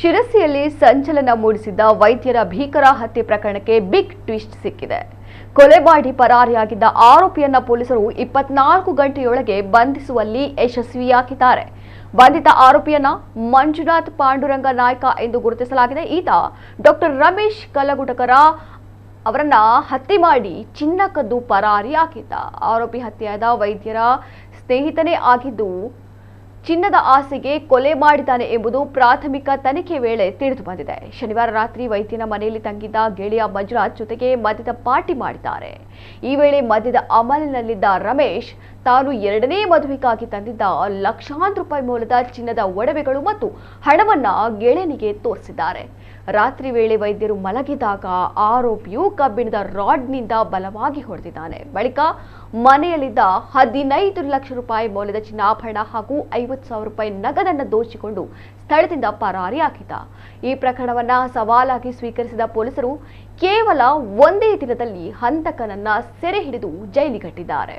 ಶಿರಸಿಯಲ್ಲಿ ಸಂಚಲನ ಮೂಡಿಸಿದ್ದ ವೈದ್ಯರ ಭೀಕರ ಹತ್ಯೆ ಪ್ರಕರಣಕ್ಕೆ ಬಿಗ್ ಟ್ವಿಸ್ಟ್ ಸಿಕ್ಕಿದೆ. ಕೊಲೆ ಮಾಡಿ ಪರಾರಿಯಾಗಿದ್ದ ಆರೋಪಿಯನ್ನ ಪೊಲೀಸರು 24 ಗಂಟೆಯೊಳಗೆ ಬಂಧಿಸುವಲ್ಲಿ ಯಶಸ್ವಿಯಾಗಿದ್ದಾರೆ. ಬಂಧಿತ ಆರೋಪಿಯನ್ನ ಮಂಜುನಾಥ್ ಪಾಂಡುರಂಗ ನಾಯ್ಕ ಎಂದು ಗುರುತಿಸಲಾಗಿದೆ. ಈತ ಡಾಕ್ಟರ್ ರಮೇಶ್ ಕಲಗುಟಕರ ಅವರನ್ನ ಹತ್ಯೆ ಮಾಡಿ ಚಿನ್ನ ಕದ್ದು ಪರಾರಿಯಾಗಿದ್ದ. ಆರೋಪಿ ಹತ್ಯೆಯಾದ ವೈದ್ಯರ ಸ್ನೇಹಿತನೇ ಆಗಿದ್ದು ಚಿನ್ನದ ಆಸೆಗೆ ಕೊಲೆ ಮಾಡಿದ್ದಾನೆ ಎಂಬುದು ಪ್ರಾಥಮಿಕ ತನಿಖೆ ವೇಳೆ ತಿಳಿದು ಬಂದಿದೆ. ಶನಿವಾರ ರಾತ್ರಿ ವೈದ್ಯನ ಮನೆಯಲ್ಲಿ ತಂಗಿದ್ದ ಗೆಳೆಯ ಮಂಜುನಾಥ್ ಜೊತೆಗೆ ಮದ್ಯದ ಪಾರ್ಟಿ ಮಾಡಿದ್ದಾರೆ. ಈ ವೇಳೆ ಮದ್ಯದ ಅಮಲಿನಲ್ಲಿದ್ದ ರಮೇಶ್ ತಾನು ಎರಡನೇ ಮದುವೆಗಾಗಿ ತಂದಿದ್ದ ಲಕ್ಷಾಂತರ ರೂಪಾಯಿ ಮೌಲ್ಯದ ಚಿನ್ನದ ಒಡವೆಗಳು ಮತ್ತು ಹಣವನ್ನ ಗೆಳೆಯನಿಗೆ ತೋರಿಸಿದ್ದಾರೆ. ರಾತ್ರಿ ವೇಳೆ ವೈದ್ಯರು ಮಲಗಿದಾಗ ಆರೋಪಿಯು ಕಬ್ಬಿಣದ ರಾಡ್ನಿಂದ ಬಲವಾಗಿ ಹೊಡೆದಿದ್ದಾನೆ. ಬಳಿಕ ಮನೆಯಲ್ಲಿದ್ದ 15 ಲಕ್ಷ ರೂಪಾಯಿ ಮೌಲ್ಯದ ಚಿನ್ನಾಭರಣ ಹಾಗೂ 50,000 ರೂಪಾಯಿ ನಗದನ್ನು ದೋಚಿಕೊಂಡು ಸ್ಥಳದಿಂದ ಪರಾರಿಯಾಗಿದ್ದ. ಈ ಪ್ರಕರಣವನ್ನ ಸವಾಲಾಗಿ ಸ್ವೀಕರಿಸಿದ ಪೊಲೀಸರು ಕೇವಲ ಒಂದೇ ದಿನದಲ್ಲಿ ಹಂತಕನನ್ನ ಸೆರೆ ಹಿಡಿದು ಜೈಲಿಗಟ್ಟಿದ್ದಾರೆ.